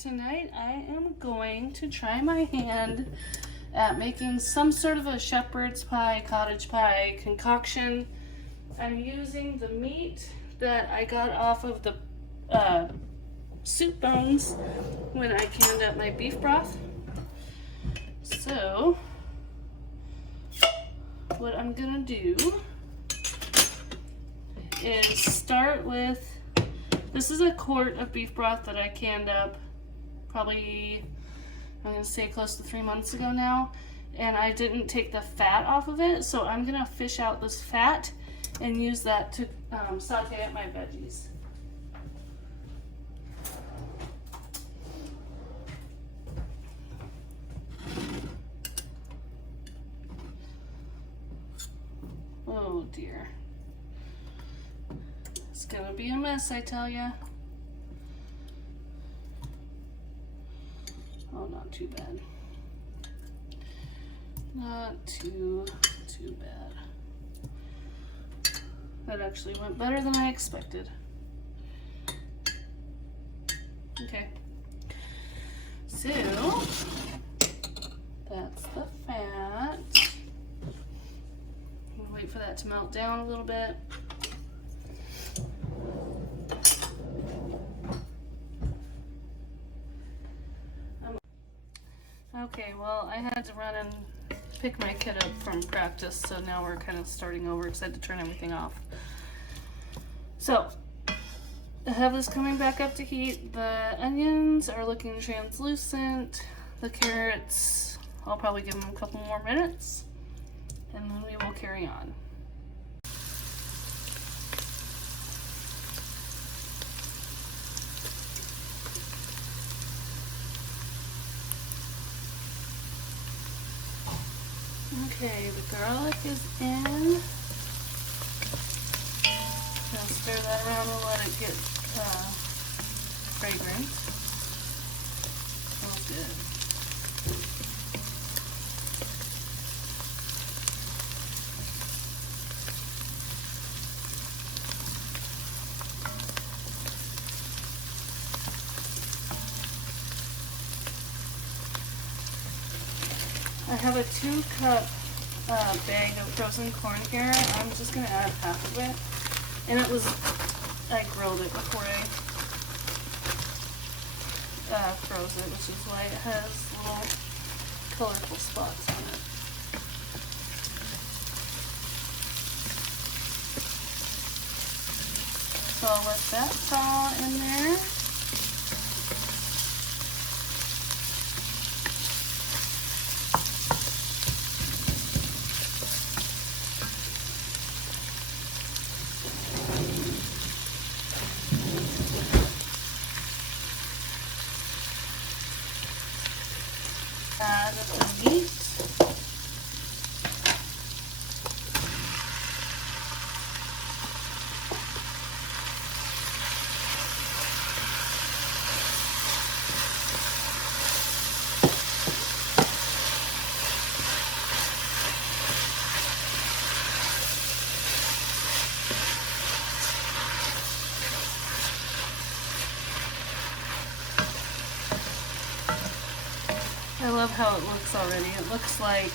Tonight I am going to try my hand at making some sort of a shepherd's pie, cottage pie concoction. I'm using the meat that I got off of the soup bones when I canned up my beef broth. So what I'm gonna do is start with, this is a quart of beef broth that I canned up probably, I'm gonna say close to 3 months ago now, and I didn't take the fat off of it, so I'm gonna fish out this fat and use that to saute up my veggies. Oh dear. It's gonna be a mess, I tell ya. Oh, not too bad. Not too bad. That actually went better than I expected. Okay. So, that's the fat. I'm gonna wait for that to melt down a little bit. Okay, well, I had to run and pick my kid up from practice, so now we're kind of starting over because I had to turn everything off. So, I have this coming back up to heat. The onions are looking translucent. The carrots, I'll probably give them a couple more minutes, and then we will carry on. Okay, the garlic is in. Gonna stir that around and let it get fragrant. Smells good. I have a 2-cup bag of frozen corn here. I'm just going to add half of it. And it was, I grilled it before I froze it, which is why it has little colorful spots on it. So I'll let that thaw in there. Add the meat. I love how it looks already. It looks like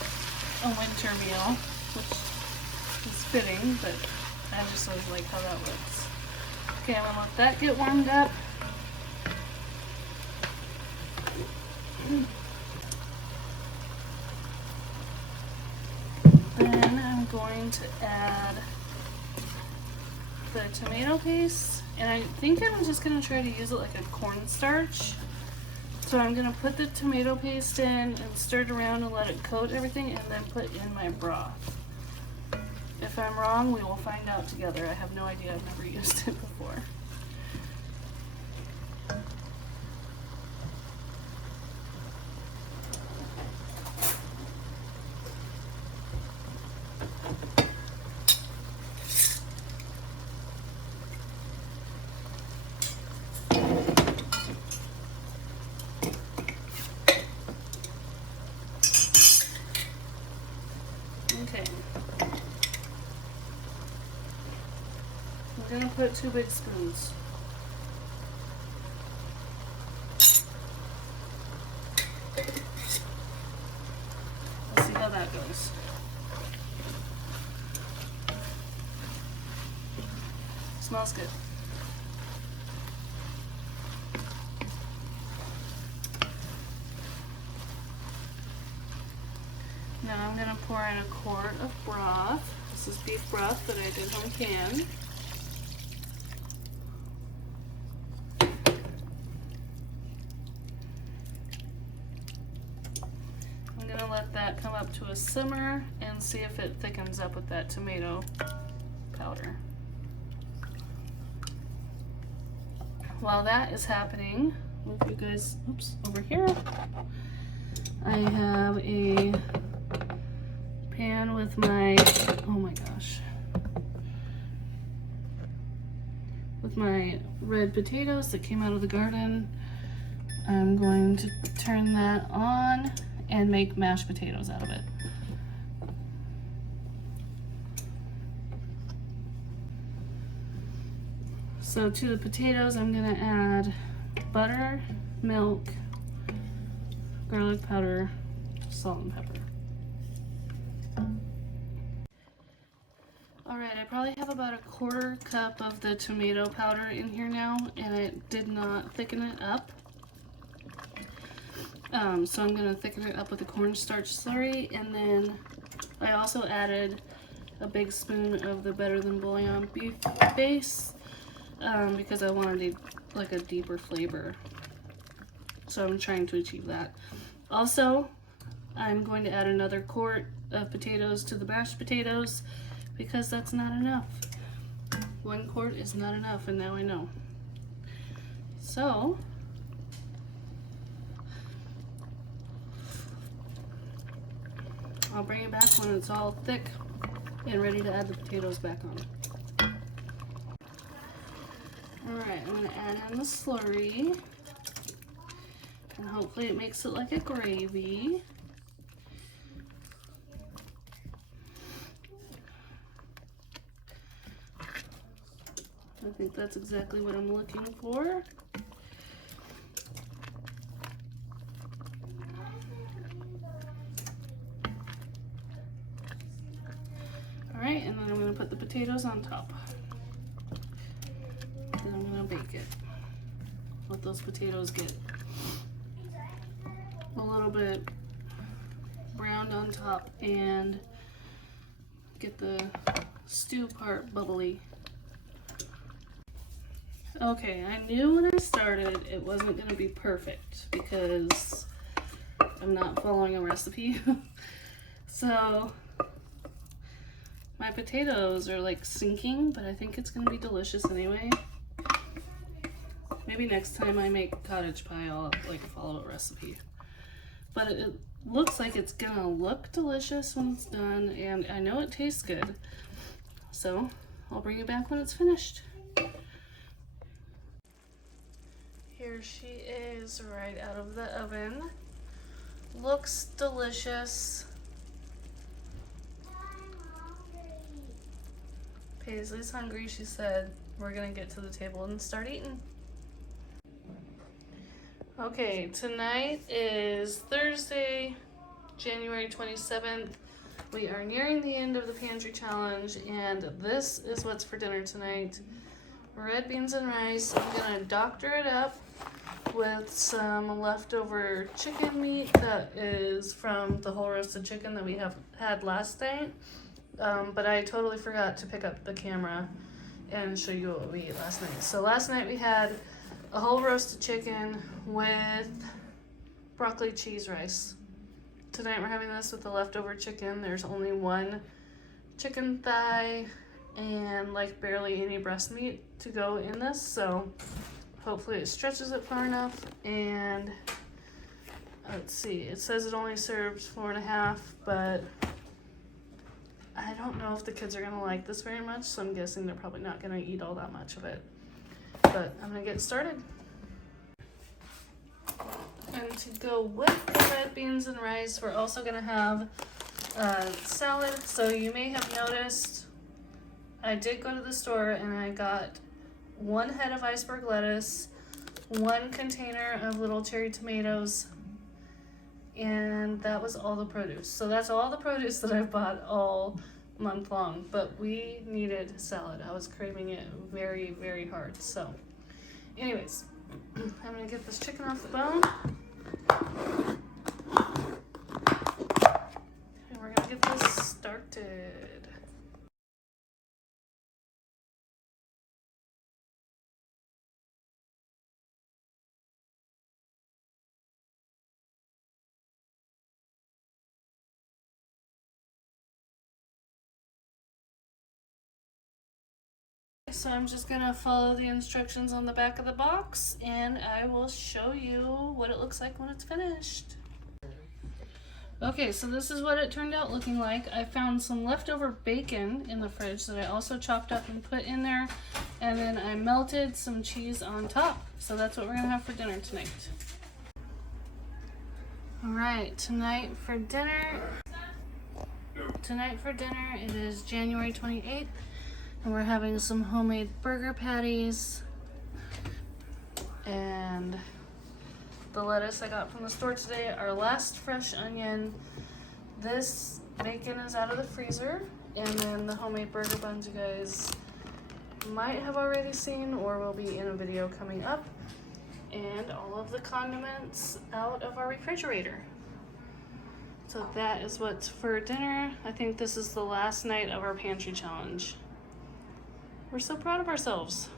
a winter meal, which is fitting, but I just always like how that looks. Okay, I'm gonna let that get warmed up. Then I'm going to add the tomato paste, and I think I'm just gonna try to use it like a cornstarch. So I'm going to put the tomato paste in and stir it around and let it coat everything, and then put in my broth. If I'm wrong, we will find out together. I have no idea. I've never used it before. Okay. I'm gonna put 2 big spoons. potatoes. Smells good. Now I'm gonna pour in a quart of broth. This is beef broth that I did home canned. I'm gonna let that come up to a simmer and see if it thickens up with that tomato powder. While that is happening, if you guys, oops, over here, I have a pan with my, oh my gosh, with my red potatoes that came out of the garden. I'm going to turn that on and make mashed potatoes out of it. So to the potatoes, I'm gonna add butter, milk, garlic powder, salt and pepper. Alright, I probably have about a quarter cup of the tomato powder in here now, and it did not thicken it up. So I'm going to thicken it up with a cornstarch slurry, and then I also added a big spoon of the Better Than Bouillon beef base, because I wanted like a deeper flavor. So I'm trying to achieve that. Also, I'm going to add another quart of potatoes to the mashed potatoes, because that's not enough. 1 quart is not enough, and now I know. So, I'll bring it back when it's all thick and ready to add the potatoes back on. Alright, I'm going to add in the slurry, and hopefully it makes it like a gravy. I think that's exactly what I'm looking for. Alright, and then I'm going to put the potatoes on top. Then I'm going to bake it. Let those potatoes get a little bit browned on top and get the stew part bubbly. Okay, I knew when I started it wasn't going to be perfect because I'm not following a recipe. So my potatoes are like sinking, but I think it's going to be delicious anyway. Maybe next time I make cottage pie I'll like follow a recipe. But it looks like it's going to look delicious when it's done, and I know it tastes good. So I'll bring it back when it's finished. Here she is right out of the oven. Looks delicious. Paisley's hungry, she said. We're gonna get to the table and start eating. Okay, tonight is Thursday, January 27th. We are nearing the end of the pantry challenge, and this is what's for dinner tonight. Red beans and rice. I'm gonna doctor it up with some leftover chicken meat that is from the whole roasted chicken that we had last night. But I totally forgot to pick up the camera and show you what we ate last night. So last night we had a whole roasted chicken with broccoli cheese rice. Tonight we're having this with the leftover chicken. There's only 1 chicken thigh and like barely any breast meat to go in this, so hopefully it stretches it far enough. And let's see, it says it only serves 4.5, but I don't know if the kids are gonna like this very much, so I'm guessing they're probably not gonna eat all that much of it. But I'm gonna get started. And to go with the red beans and rice, we're also gonna have salad. So you may have noticed I did go to the store and I got 1 head of iceberg lettuce, 1 container of little cherry tomatoes, and that was all the produce. So that's all the produce that I've bought all month long, but we needed salad. I was craving it very, very hard. So anyways, I'm gonna get this chicken off the bone. And we're gonna get this started. So I'm just gonna follow the instructions on the back of the box and I will show you what it looks like when it's finished. Okay, so this is what it turned out looking like. I found some leftover bacon in the fridge that I also chopped up and put in there, and then I melted some cheese on top. So that's what we're gonna have for dinner tonight. All right, tonight for dinner it is January 28th. And we're having some homemade burger patties and the lettuce I got from the store today, our last fresh onion. This bacon is out of the freezer, and then the homemade burger buns you guys might have already seen or will be in a video coming up, and all of the condiments out of our refrigerator. So that is what's for dinner. I think this is the last night of our pantry challenge. We're so proud of ourselves.